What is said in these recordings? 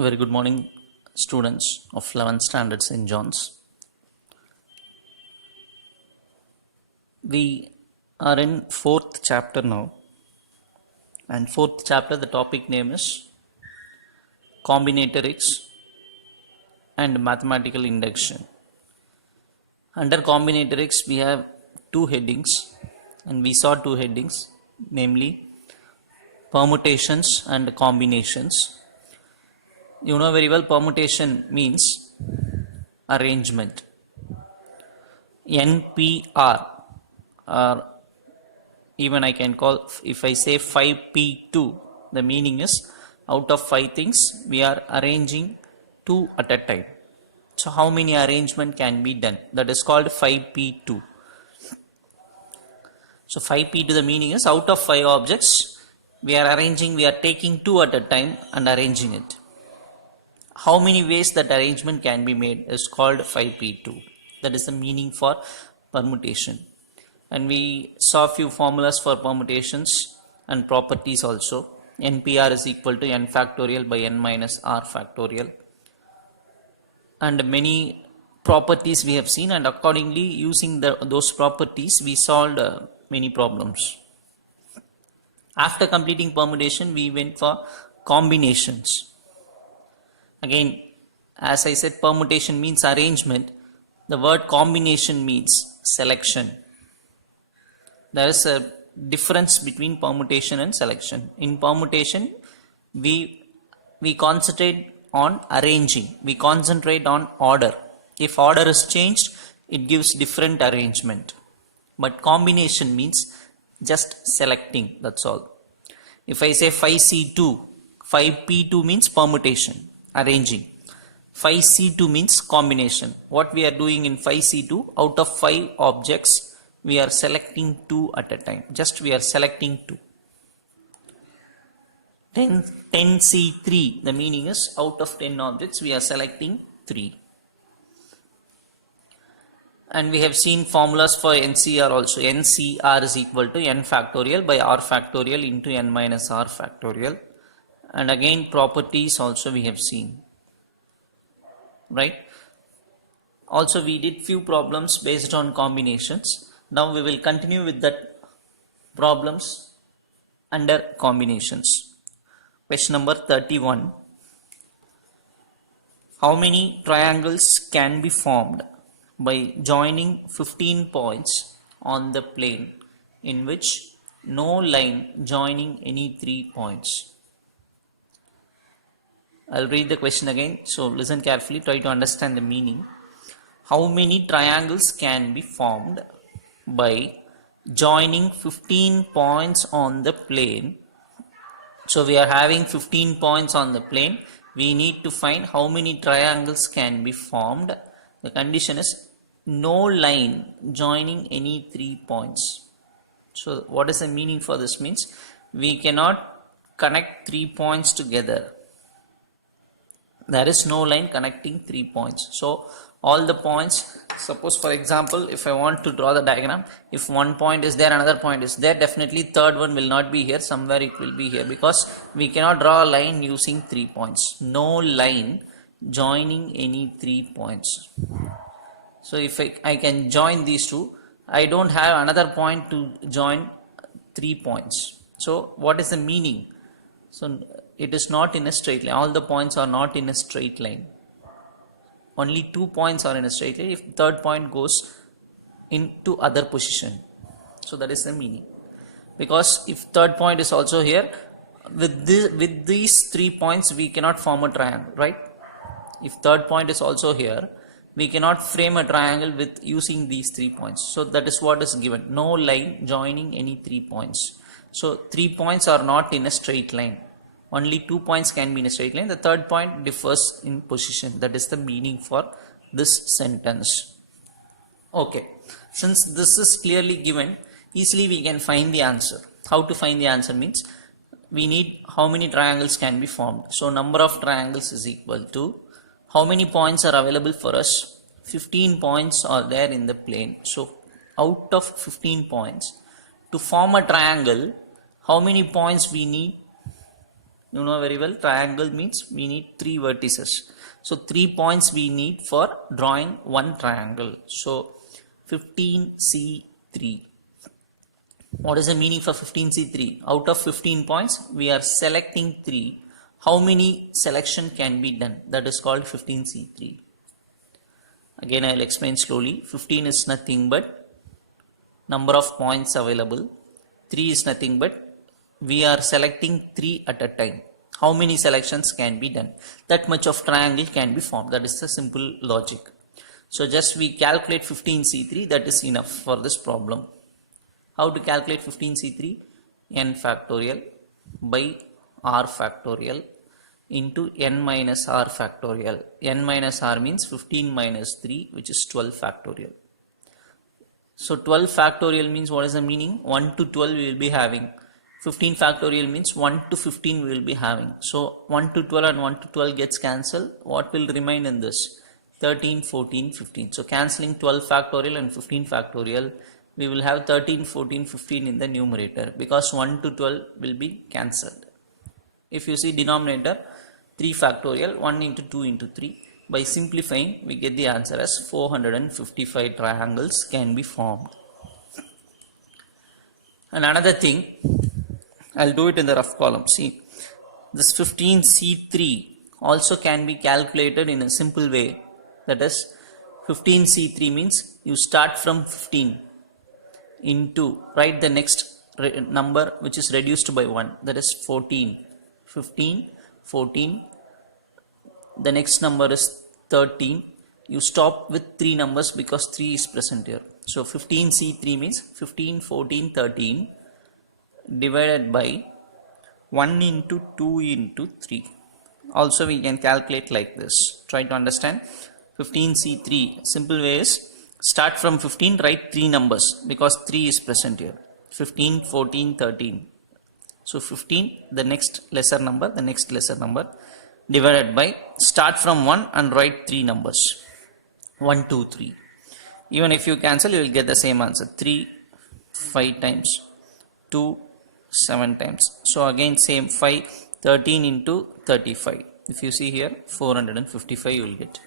A very good morning, students of 11th standard St. John's. We are in fourth chapter now, and fourth chapter the topic name is combinatorics and mathematical induction. Under combinatorics we have two headings, and we saw two headings, namely permutations and combinations. You know very well permutation means arrangement. NPR, or even I can call, if I say 5P2, the meaning is out of 5 things we are arranging 2 at a time. So how many arrangement can be done? That is called 5P2. So 5P2, the meaning is out of 5 objects we are taking 2 at a time and arranging it. How many ways that arrangement can be made is called 5P2. That is the meaning for permutation. And we saw a few formulas for permutations and properties also. NPR is equal to n factorial by n minus r factorial. And many properties we have seen, and accordingly using those properties we solved many problems. After completing permutation we went for combinations. Again, as I said, permutation means arrangement. The word combination means selection. There is a difference between permutation and selection. In permutation, we concentrate on arranging. We concentrate on order. If order is changed, it gives different arrangement. But combination means just selecting, that's all. If I say 5C2, 5P2 means permutation, arranging. 5C2 means combination. What we are doing in 5C2, out of 5 objects, we are selecting 2 at a time. Just we are selecting 2. 10C3, the meaning is out of 10 objects, we are selecting 3. And we have seen formulas for NCR also. NCR is equal to n factorial by r factorial into n minus r factorial. And again properties also we have seen, right? Also we did few problems based on combinations. Now we will continue with that problems under combinations. Question number 31. How many triangles can be formed by joining 15 points on the plane in which no line joining any 3 points? I'll read the question again, so listen carefully, try to understand the meaning. How many triangles can be formed by joining 15 points on the plane? So we are having 15 points on the plane. We need to find how many triangles can be formed. The condition is no line joining any 3 points. So what is the meaning for this? Means we cannot connect 3 points together. There is no line connecting 3 points. So all the points, suppose for example, if I want to draw the diagram, if one point is there, another point is there, definitely third one will not be here, somewhere it will be here, because we cannot draw a line using 3 points. No line joining any 3 points. So if I can join these two, I don't have another point to join 3 points. So what is the meaning? So it is not in a straight line. All the points are not in a straight line. Only 2 points are in a straight line if third point goes into other position. So that is the meaning. Because if third point is also here, with these 3 points we cannot form a triangle, right? If third point is also here, we cannot frame a triangle with using these 3 points. So that is what is given. No line joining any 3 points. So 3 points are not in a straight line. Only 2 points can be in a straight line. The third point differs in position. That is the meaning for this sentence. Okay. Since this is clearly given, easily we can find the answer. How to find the answer means we need how many triangles can be formed. So number of triangles is equal to how many points are available for us. 15 points are there in the plane. So out of 15 points, to form a triangle, how many points we need? You know very well, triangle means we need 3 vertices. So 3 points we need for drawing one triangle. So 15C3. What is the meaning for 15C3? Out of 15 points, we are selecting 3. How many selection can be done? That is called 15C3. Again, I will explain slowly. 15 is nothing but number of points available. 3 is nothing but we are selecting 3 at a time. How many selections can be done? That much of triangle can be formed. That is the simple logic. So just we calculate 15C3. That is enough for this problem. How to calculate 15C3? N factorial by R factorial into n minus r factorial. N minus r means 15 minus 3, which is 12 factorial. So 12 factorial means what is the meaning? 1 to 12 we will be having. 15 factorial means 1 to 15 we will be having. So 1 to 12 and 1 to 12 gets cancelled. What will remain in this? 13, 14, 15. So cancelling 12 factorial and 15 factorial, we will have 13, 14, 15 in the numerator, because 1 to 12 will be cancelled. If you see denominator 3 factorial, 1 into 2 into 3. By simplifying, we get the answer as 455 triangles can be formed. And another thing, I'll do it in the rough column. See, this 15C3 also can be calculated in a simple way. That is, 15C3 means you start from 15 into, write the next number which is reduced by 1. That is 14. 15, 14. The next number is 13. You stop with 3 numbers because 3 is present here. So 15C3 means 15, 14, 13 divided by 1 into 2 into 3. Also we can calculate like this. Try to understand. 15C3, simple way is start from 15, write 3 numbers because 3 is present here. 15, 14, 13. So 15, the next lesser number, divided by, start from 1 and write 3 numbers. 1, 2, 3. Even if you cancel, you will get the same answer. 3, 5 times. 2, 7 times. So again same 5, 13 into 35. If you see here, 455 you will get.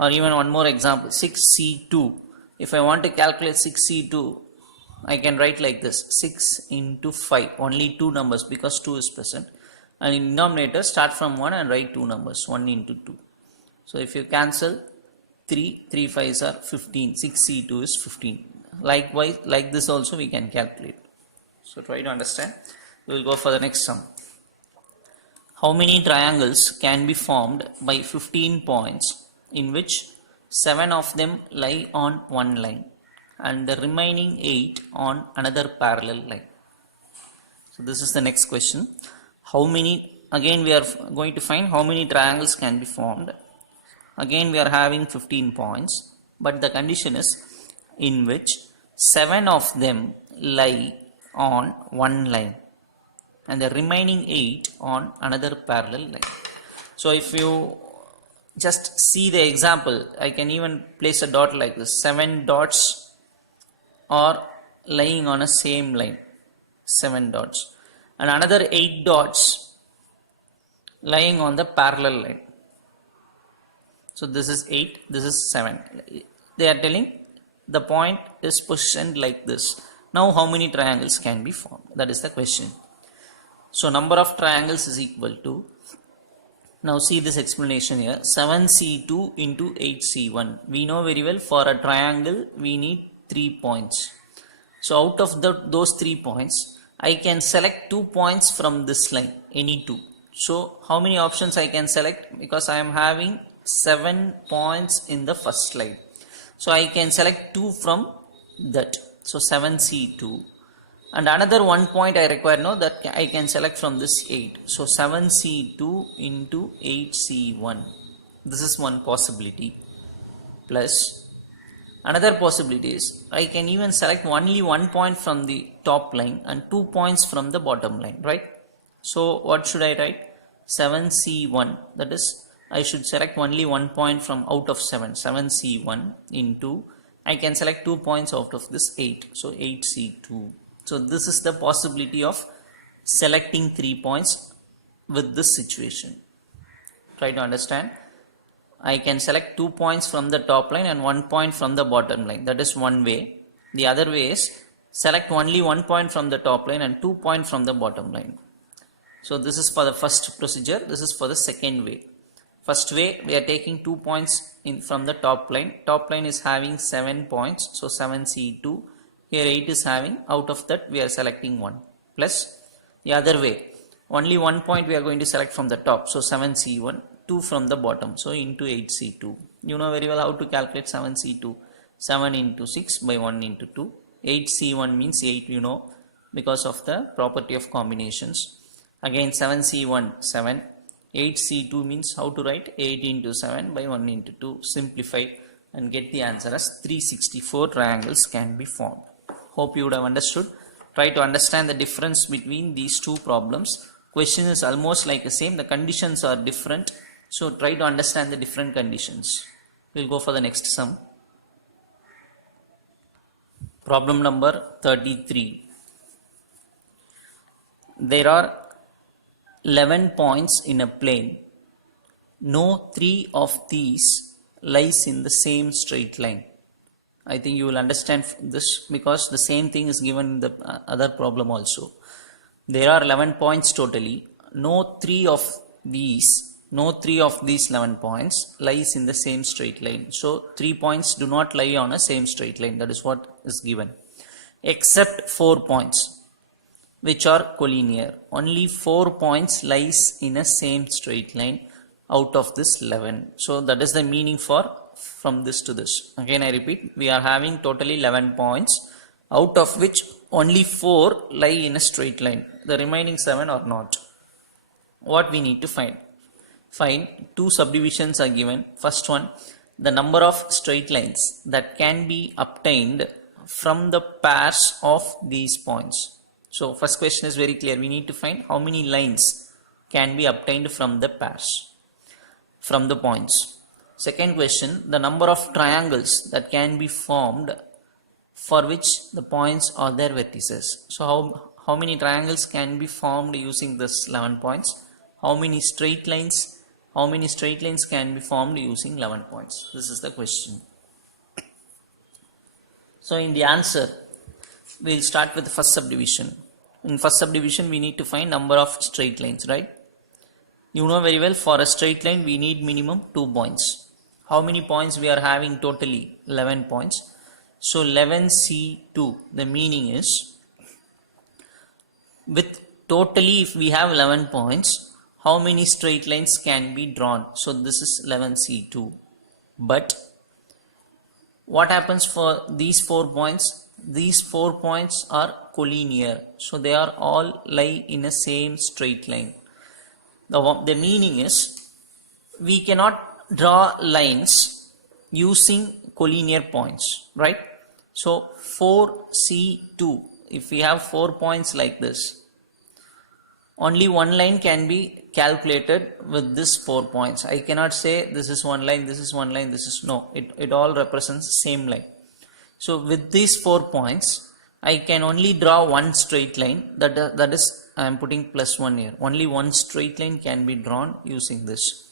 Or even one more example, 6C2. If I want to calculate 6C2, I can write like this, 6 into 5, only 2 numbers because 2 is present. And in denominator, start from 1 and write 2 numbers, 1 into 2. So if you cancel 3, 3 5s are 15, 6C2 is 15. Likewise, like this also we can calculate. So try to understand. We will go for the next sum. How many triangles can be formed by 15 points in which 7 of them lie on one line and the remaining 8 on another parallel line? So this is the next question. How many, again we are going to find how many triangles can be formed. Again we are having 15 points, but the condition is in which 7 of them lie on one line and the remaining 8 on another parallel line. So if you just see the example, I can even place a dot like this. 7 dots are lying on a same line, 7 dots, and another 8 dots lying on the parallel line. So this is 8, this is 7. They are telling the point is positioned like this. Now how many triangles can be formed? That is the question. So number of triangles is equal to, now see this explanation here, 7C2 into 8C1. We know very well for a triangle we need 3 points. So out of those 3 points, I can select 2 points from this line, any 2. So how many options I can select? Because I am having 7 points in the first slide. So I can select 2 from that. So 7C2. And another 1 point I require now that I can select from this 8. So 7C2 into 8C1. This is one possibility. Plus another possibility is I can even select only 1 point from the top line and 2 points from the bottom line, right? So what should I write? 7C1, that is I should select only 1 point from out of 7. 7C1 into, I can select 2 points out of this 8. So 8C2. So this is the possibility of selecting 3 points with this situation. Try to understand. I can select 2 points from the top line and 1 point from the bottom line. That is one way. The other way is select only 1 point from the top line and 2 points from the bottom line. So this is for the first procedure. This is for the second way. First way, we are taking 2 points in from the top line. Top line is having 7 points. So 7C2. Here 8 is having. Out of that we are selecting 1. Plus the other way. Only 1 point we are going to select from the top. So 7C1. 2 from the bottom. So into 8C2. You know very well how to calculate 7C2. 7 into 6 by 1 into 2. 8C1 means 8, you know, because of the property of combinations. Again 7C1 7. 8C2 means how to write 8 into 7 by 1 into 2. Simplify and get the answer as 364 triangles can be formed. Hope you would have understood. Try to understand the difference between these two problems. Question is almost like the same. The conditions are different. So try to understand the different conditions. We'll go for the next sum. Problem number 33. There are 11 points in a plane. No 3 of these lies in the same straight line. I think you will understand this because the same thing is given in the other problem also. There are 11 points totally. No 3 of these 11 points lies in the same straight line. So 3 points do not lie on a same straight line. That is what is given. Except 4 points which are collinear. Only 4 points lies in a same straight line out of this 11. So that is the meaning from this to this. Again I repeat, we are having totally 11 points, out of which only 4 lie in a straight line. The remaining 7 are not. What we need to find? Find 2 subdivisions are given. First one, the number of straight lines that can be obtained from the pairs of these points. So first question is very clear. We need to find how many lines can be obtained from the pairs, from the points. Second question, the number of triangles that can be formed for which the points are their vertices. So how many triangles can be formed using this 11 points? How many straight lines can be formed using 11 points? This is the question. So in the answer, we will start with the first subdivision. In first subdivision, we need to find number of straight lines, right? You know very well, for a straight line, we need minimum 2 points. How many points we are having totally? 11 points. So 11C2, the meaning is, with totally if we have 11 points, how many straight lines can be drawn? So this is 11C2. But what happens for these 4 points? These 4 points are collinear. So they are all lie in a same straight line. The meaning is, we cannot draw lines using collinear points, right? So 4C2, if we have 4 points like this, only one line can be calculated with this 4 points. I cannot say this is one line, this is one line, this is no. It all represents the same line. So with these 4 points, I can only draw one straight line. That is, I am putting +1 here. Only one straight line can be drawn using this.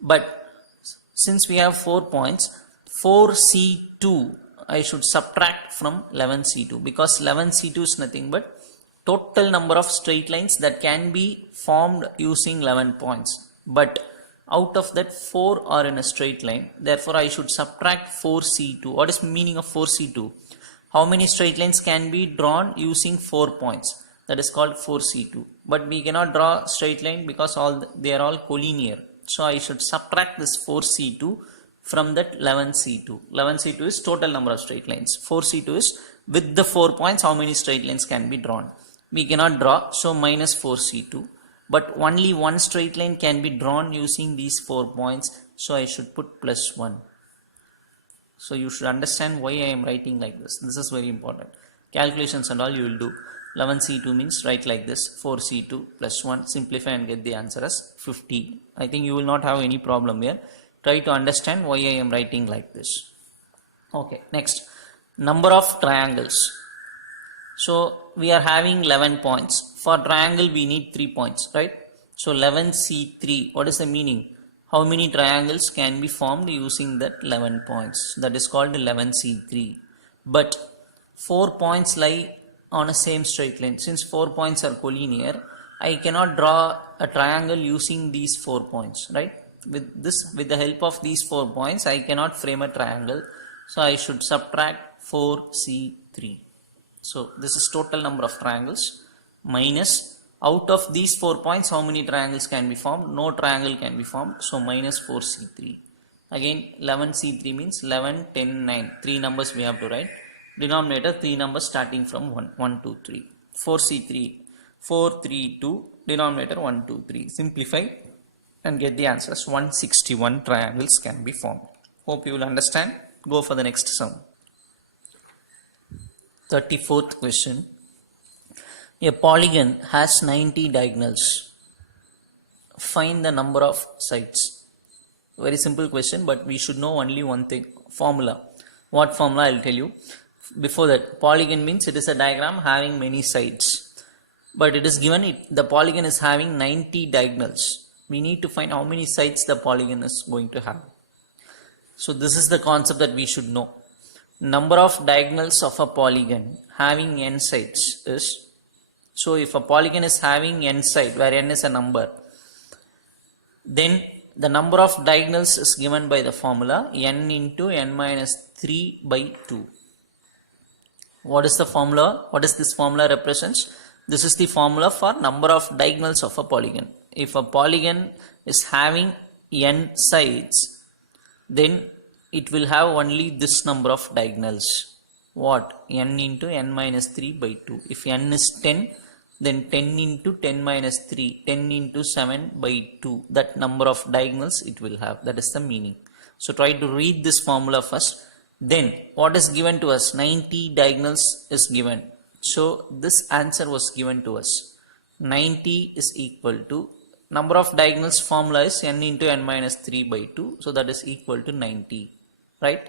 But since we have 4 points, 4C2 I should subtract from 11C2, because 11C2 is nothing but total number of straight lines that can be formed using 11 points. But out of that 4 are in a straight line. Therefore, I should subtract 4C2. What is the meaning of 4C2? How many straight lines can be drawn using 4 points? That is called 4C2. But we cannot draw straight line because they are all collinear. So I should subtract this 4C2 from that 11C2. 11C2 is total number of straight lines. 4C2 is with the 4 points how many straight lines can be drawn. We cannot draw, so minus 4C2. But only one straight line can be drawn using these 4 points. So I should put +1. So you should understand why I am writing like this. This is very important. Calculations and all you will do. 11C2 means write like this. 4C2 +1. Simplify and get the answer as 50. I think you will not have any problem here. Try to understand why I am writing like this. Okay, next. Number of triangles. So we are having 11 points. For triangle we need 3 points, right? So 11C3, what is the meaning? How many triangles can be formed using that 11 points? That is called 11C3. But 4 points lie on a same straight line. Since 4 points are collinear, I cannot draw a triangle using these 4 points, right? With the help of these 4 points, I cannot frame a triangle. So I should subtract 4C3. So this is total number of triangles minus, out of these 4 points, how many triangles can be formed? No triangle can be formed. So minus 4C3. Again 11C3 means 11, 10, 9. 3 numbers we have to write. Denominator 3 numbers starting from 1, 1, 2, 3. 4C3, 4, 3, 2. Denominator 1, 2, 3. Simplify and get the answers. 161 triangles can be formed. Hope you will understand. Go for the next sum. 34th question. A polygon has 90 diagonals. Find the number of sides. Very simple question, but we should know only one thing. Formula. What formula? I will tell you. Before that, polygon means it is a diagram having many sides. But it is given the polygon is having 90 diagonals. We need to find how many sides the polygon is going to have. So this is the concept that we should know. Number of diagonals of a polygon having n sides is, so if a polygon is having n side, where n is a number, then the number of diagonals is given by the formula n into n minus 3 by 2. What is the formula? What is this formula represents? This is the formula for number of diagonals of a polygon. If a polygon is having n sides, then it will have only this number of diagonals. What? N into n minus 3 by 2. If n is 10, then 10 into 10 minus 3, 10 into 7 by 2. That number of diagonals it will have. That is the meaning. So try to read this formula first. Then what is given to us? 90 diagonals is given. So this answer was given to us. 90 is equal to, number of diagonals formula is n into n minus 3 by 2. So that is equal to 90. Right?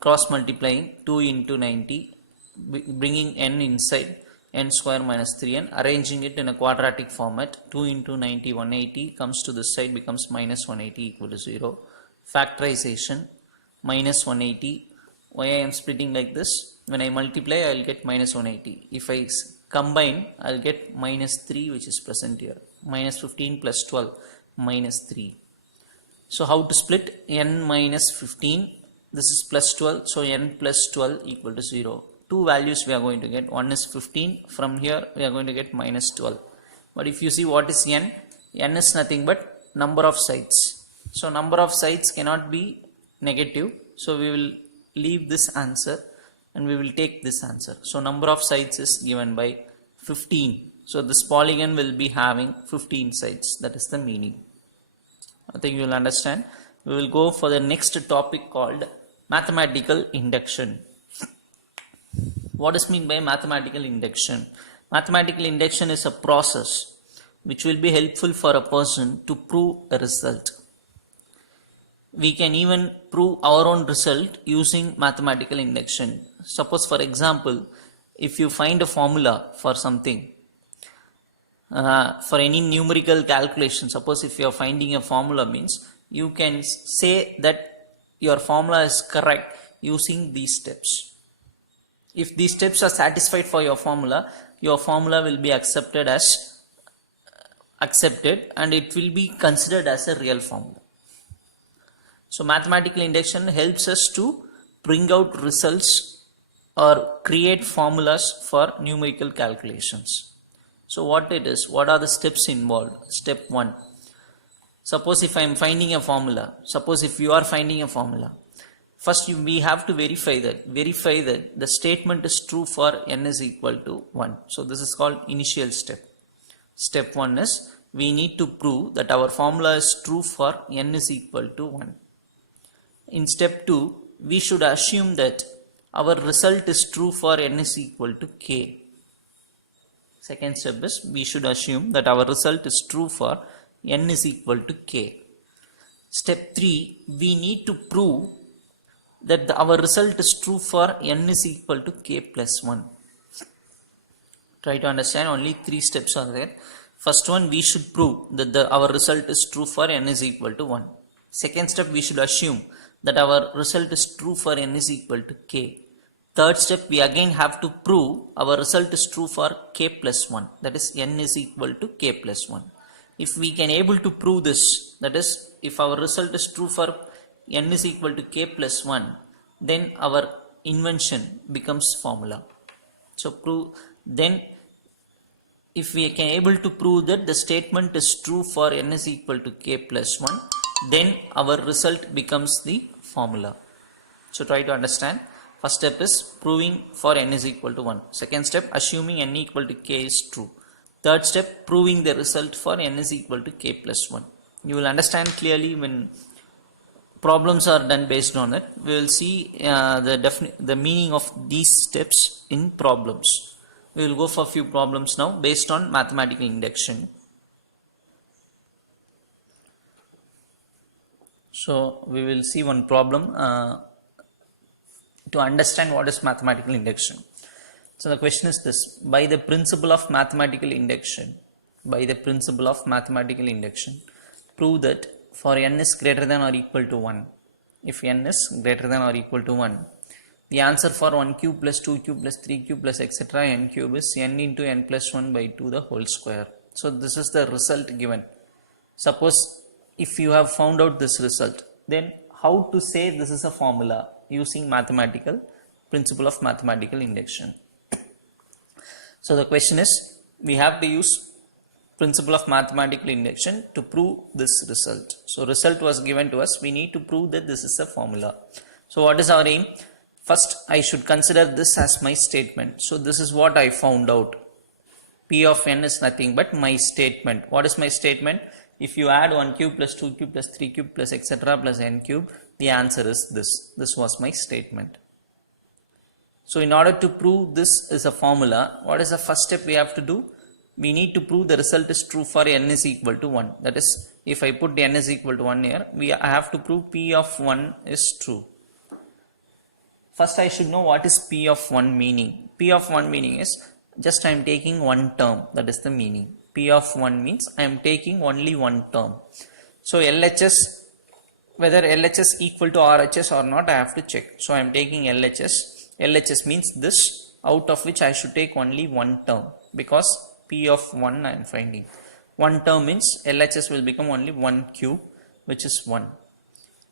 Cross multiplying 2 into 90, bringing n inside, n square minus 3n, arranging it in a quadratic format. 2 into 90, 180, comes to this side, becomes minus 180 equal to 0. Factorization, minus 180. Why I am splitting like this? When I multiply, I will get minus 180. If I combine, I will get minus 3, which is present here. Minus 15 plus 12, minus 3. So how to split? N minus 15. This is plus 12. So n plus 12 equal to 0. Two values we are going to get. One is 15. From here, we are going to get minus 12. But if you see what is n? N is nothing but number of sides. So number of sides cannot be negative. So we will leave this answer and we will take this answer. So number of sides is given by 15. So this polygon will be having 15 sides. That is the meaning. I think you will understand. We will go for the next topic called mathematical induction. What is meant by mathematical induction? Mathematical induction is a process which will be helpful for a person to prove a result. We can even prove our own result using mathematical induction. Suppose, for example, if you find a formula for something, for any numerical calculation, suppose if you are finding a formula, means you can say that your formula is correct using these steps. If these steps are satisfied for your formula will be accepted and it will be considered as a real formula. So mathematical induction helps us to bring out results or create formulas for numerical calculations. So what it is? What are the steps involved? Step 1. Suppose if I am finding a formula, suppose if you are finding a formula, first we have to verify that the statement is true for n is equal to 1. So this is called initial step. Step 1 is we need to prove that our formula is true for n is equal to 1. In step 2, we should assume that our result is true for n is equal to k. Second step is we should assume that our result is true for n is equal to k. Step 3, we need to prove that our result is true for n is equal to k plus 1. Try to understand, only 3 steps are there. First one, we should prove that our result is true for n is equal to 1. Second step, we should assume that our result is true for n is equal to k. Third step, we again have to prove our result is true for k plus 1, that is n is equal to k plus 1. If we can able to prove this, that is if our result is true for n is equal to k plus 1, then our invention becomes formula. So then if we can able to prove that the statement is true for n is equal to k plus 1, then our result becomes the formula. So try to understand. First step is proving for n is equal to 1. Second step, assuming n equal to k is true. Third step, proving the result for n is equal to k plus 1. You will understand clearly when problems are done based on it. We will see the meaning of these steps in problems. We will go for a few problems now based on mathematical induction. So we will see one problem to understand what is mathematical induction. So the question is this: by the principle of mathematical induction, prove that for n is greater than or equal to 1, if n is greater than or equal to 1, the answer for 1 cube plus 2 cube plus 3 cube plus etc. n cube is n into n plus 1 by 2 the whole square. So this is the result given. Suppose if you have found out this result, then how to say this is a formula using principle of mathematical induction. So the question is, we have to use principle of mathematical induction to prove this result. So result was given to us, we need to prove that this is a formula. So what is our aim? First, I should consider this as my statement. So this is what I found out. P of n is nothing but my statement. What is my statement? If you add 1 cube plus 2 cube plus 3 cube plus etc. plus n cube, the answer is this. This was my statement. So in order to prove this is a formula, what is the first step we have to do? We need to prove the result is true for n is equal to 1. That is, if I put n is equal to 1 here, I have to prove p of 1 is true. First I should know what is p of 1 meaning. P of 1 meaning is just I am taking one term, that is the meaning. P of 1 means I am taking only one term. So LHS, whether LHS equal to RHS or not, I have to check. So I am taking LHS. LHS means this, out of which I should take only one term, because P of 1 I am finding. One term means LHS will become only 1 cube, which is 1.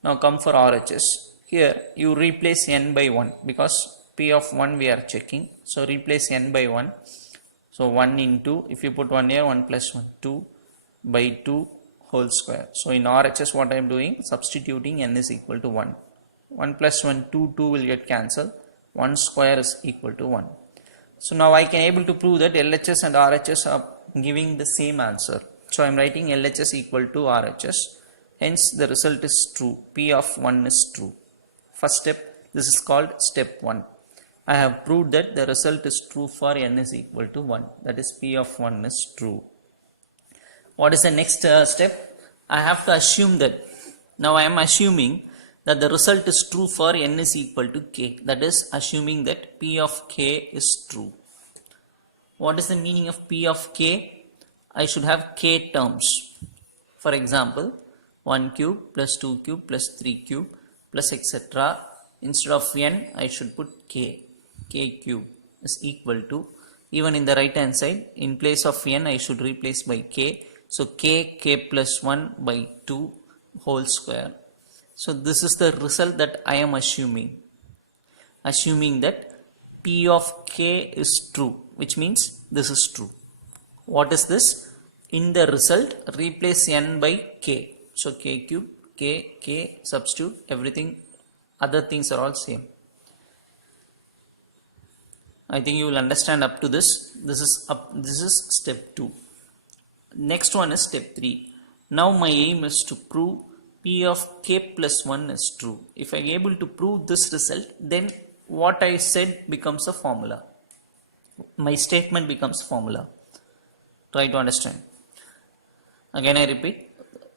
Now come for RHS. Here you replace n by 1, because P of 1 we are checking. So replace n by 1. So 1 into, if you put 1 here, 1 plus 1, 2 by 2 whole square. So in RHS what I am doing, substituting n is equal to 1. 1 plus 1, 2, 2 will get cancelled. 1 square is equal to 1. So now I can able to prove that LHS and RHS are giving the same answer. So I am writing LHS equal to RHS. Hence the result is true. P of 1 is true. First step, this is called step 1. I have proved that the result is true for n is equal to 1. That is, P of 1 is true. What is the next step? I have to assume that. Now I am assuming that the result is true for n is equal to k. That is, assuming that P of k is true. What is the meaning of P of k? I should have k terms. For example, 1 cube plus 2 cube plus 3 cube plus etc. Instead of n, I should put k. K cube is equal to, even in the right hand side, in place of n I should replace by k. So k plus 1 by 2 whole square. So this is the result that I am assuming. Assuming that P of k is true, which means this is true. What is this? In the result, replace n by k. So k cube, k, substitute, everything, other things are all same. I think you will understand up to this. This is step 2. Next one is step 3. Now my aim is to prove P of k plus 1 is true. If I am able to prove this result, then what I said becomes a formula. My statement becomes formula. Try to understand. Again I repeat,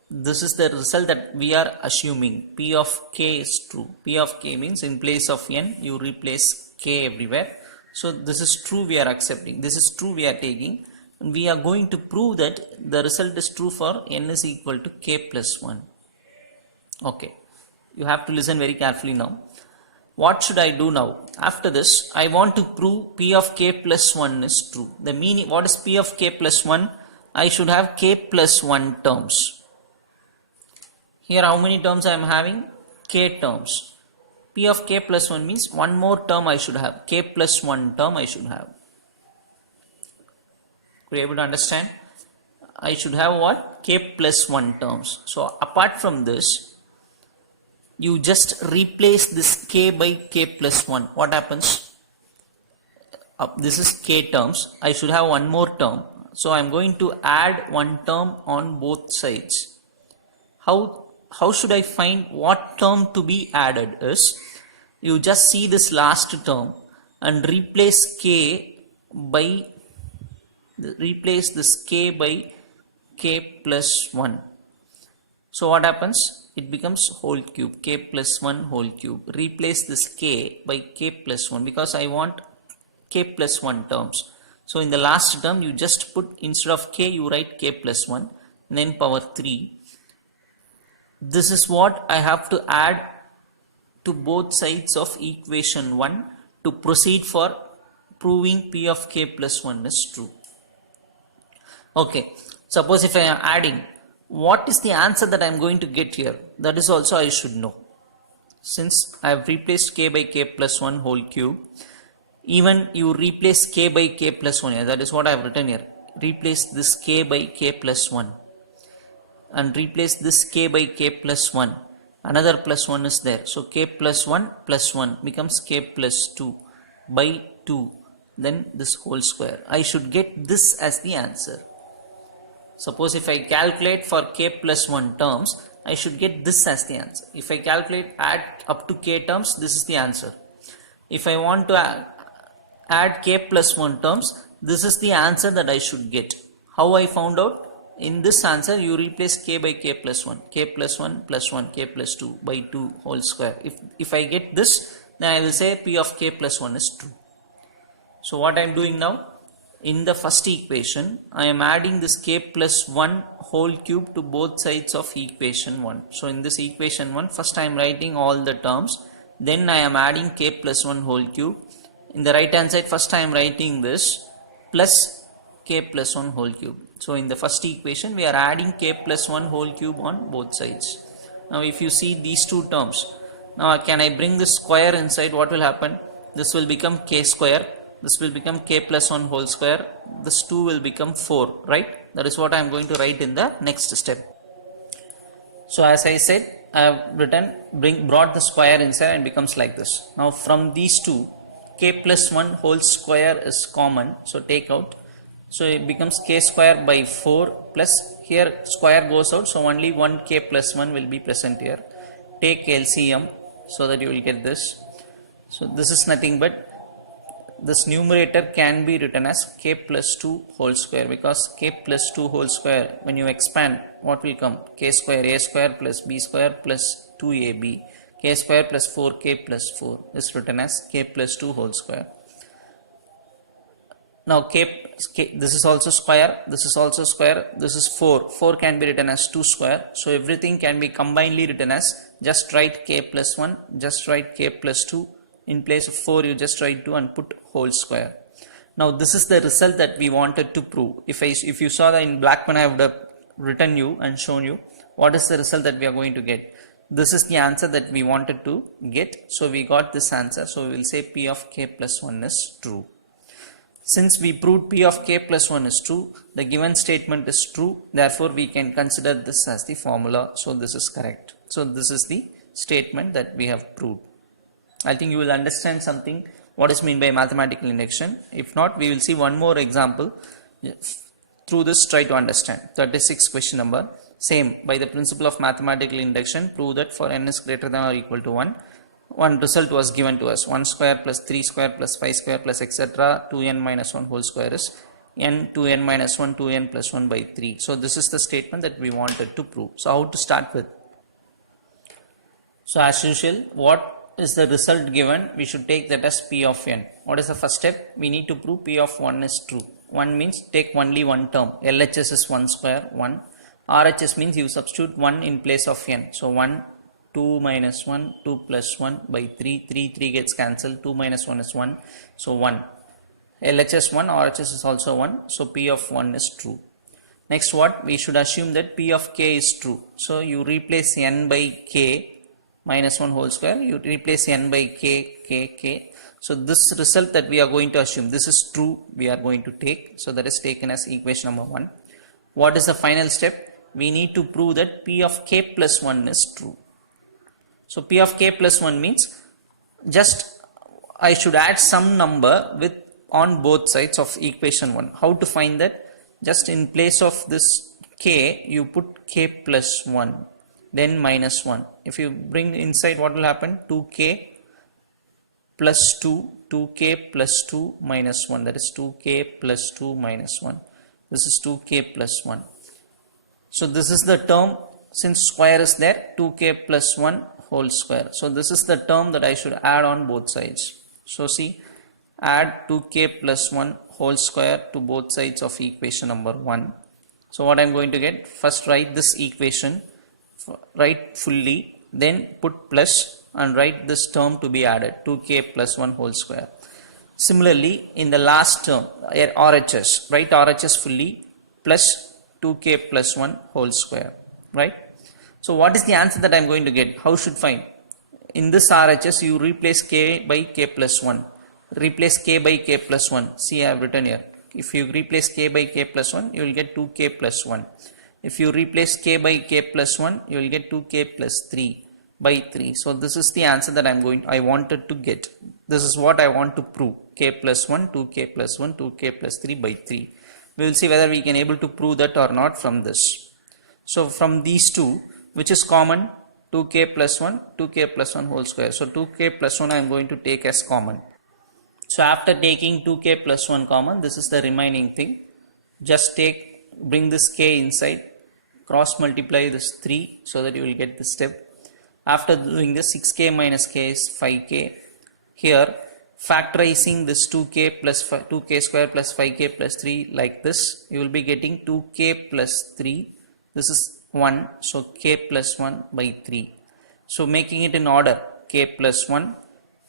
this is the result that we are assuming. P of k is true. P of k means in place of n you replace k everywhere. So this is true, we are accepting. This is true, we are taking. We are going to prove that the result is true for n is equal to k plus 1. Okay, you have to listen very carefully now. What should I do now? After this, I want to prove p of k plus 1 is true. The meaning, what is p of k plus 1? I should have k plus 1 terms. Here how many terms I am having? K terms. P of k plus 1 means one more term I should have. K plus 1 term I should have. Could you able to understand? I should have what? K plus 1 terms. So apart from this, you just replace this k by k plus 1. What happens? This is k terms. I should have one more term. So I am going to add one term on both sides. How should I find what term to be added is, you just see this last term and replace this k by k plus 1. So what happens? It becomes whole cube, k plus 1 whole cube. Replace this k by k plus 1 because I want k plus 1 terms. So in the last term you just put, instead of k you write k plus 1 and then power 3. This is what I have to add to both sides of equation 1 to proceed for proving p of k plus 1 is true. Okay, suppose if I am adding, what is the answer that I am going to get here? That is also I should know. Since I have replaced k by k plus 1 whole cube, even you replace k by k plus 1 here, that is what I have written here. Replace this k by k plus 1 and replace this k by k plus 1. Another plus 1 is there. So k plus 1 becomes k plus 2 by 2. Then this whole square. I should get this as the answer. Suppose if I calculate for k plus 1 terms, I should get this as the answer. If I calculate add up to k terms, this is the answer. If I want to add k plus 1 terms, this is the answer that I should get. How I found out? In this answer, you replace k by k plus 1. K plus 1 plus 1, k plus 2 by 2 whole square. If I get this, then I will say p of k plus 1 is true. So what I am doing now? In the first equation, I am adding this k plus 1 whole cube to both sides of equation 1. So in this equation 1, first I am writing all the terms. Then I am adding k plus 1 whole cube. In the right hand side, first I am writing this plus k plus 1 whole cube. So in the first equation, we are adding k plus 1 whole cube on both sides. Now if you see these two terms, now can I bring this square inside? What will happen? This will become k square. This will become k plus 1 whole square. This 2 will become 4, right? That is what I am going to write in the next step. So as I said, I have brought the square inside and becomes like this. Now from these two, k plus 1 whole square is common. So take out. So it becomes k square by 4 plus here square goes out. So only one k plus 1 will be present here. Take LCM so that you will get this. So this is nothing but this numerator can be written as k plus 2 whole square, because k plus 2 whole square, when you expand, what will come? K square a square plus b square plus 2ab. K square plus 4k plus 4 is written as k plus 2 whole square. Now this is also square, this is also square, this is 4. 4 can be written as 2 square. So everything can be combinedly written as, just write k plus 1, just write k plus 2. In place of 4, you just write 2 and put whole square. Now this is the result that we wanted to prove. If you saw that in black pen, I would have written you and shown you what is the result that we are going to get. This is the answer that we wanted to get. So we got this answer. So we will say p of k plus 1 is true. Since we proved p of k plus 1 is true, the given statement is true. Therefore, we can consider this as the formula. So this is correct. So this is the statement that we have proved. I think you will understand something what is meant by mathematical induction. If not, we will see one more example. Through this, try to understand. 36 question number. Same, by the principle of mathematical induction, prove that for n is greater than or equal to 1. One result was given to us. 1 square plus 3 square plus 5 square plus etc. 2n minus 1 whole square is n 2n minus 1 2n plus 1 by 3. So this is the statement that we wanted to prove. So how to start with? So as usual, what is the result given? We should take that as p of n. What is the first step? We need to prove p of 1 is true. 1 means take only one term. LHS is 1 square, 1. RHS means you substitute 1 in place of n. So 1, 2 minus 1, 2 plus 1 by 3. 3 gets cancelled. 2 minus 1 is 1. So 1. LHS 1, RHS is also 1. So P of 1 is true. Next what? We should assume that P of k is true. So you replace n by k minus 1 whole square. You replace n by k. So this result that we are going to assume, this is true, we are going to take. So that is taken as equation number 1. What is the final step? We need to prove that P of k plus 1 is true. So P of k plus 1 means just I should add some number with on both sides of equation 1. How to find that? Just in place of this k, you put k plus 1, then minus 1. If you bring inside, what will happen? 2k plus 2, 2k plus 2 minus 1. That is 2k plus 2 minus 1. This is 2k plus 1. So this is the term, since square is there, 2k plus 1 whole square. So this is the term that I should add on both sides. So see, add 2k plus 1 whole square to both sides of equation number 1. So what I am going to get? First write this equation, write fully, then put plus and write this term to be added, 2k plus 1 whole square. Similarly, in the last term, RHS, write RHS fully plus 2k plus 1 whole square, right? So what is the answer that I am going to get? How should find? In this RHS, you replace k by k plus 1. Replace k by k plus 1. See, I have written here. If you replace k by k plus 1, you will get 2k plus 1. If you replace k by k plus 1, you will get 2k plus 3 by 3. So this is the answer that I wanted to get. This is what I want to prove. K plus 1, 2k plus 1, 2k plus 3 by 3. We will see whether we can able to prove that or not from this. So from these two, which is common? 2k plus 1, 2k plus 1 whole square. So 2k plus 1 I am going to take as common. So after taking 2k plus 1 common, this is the remaining thing. Just bring this k inside, cross multiply this 3 so that you will get this step. After doing this, 6k minus k is 5k. Here, factorizing this 2k plus 2k square plus 5k plus 3 like this, you will be getting 2k plus 3. This is 1, so k plus 1 by 3. So making it in order, k plus 1,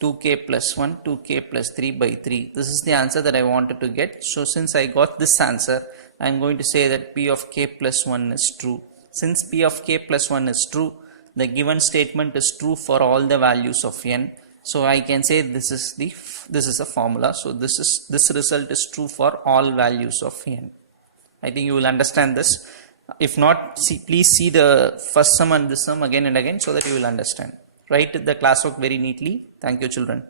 2k plus 1, 2k plus 3 by 3. This is the answer that I wanted to get. So since I got this answer, I am going to say that P of k plus 1 is true. Since P of k plus 1 is true, the given statement is true for all the values of n. So I can say this is a formula. So this result is true for all values of n. I think you will understand this. If not, please see the first sum and this sum again and again so that you will understand. Write the classwork very neatly. Thank you, children.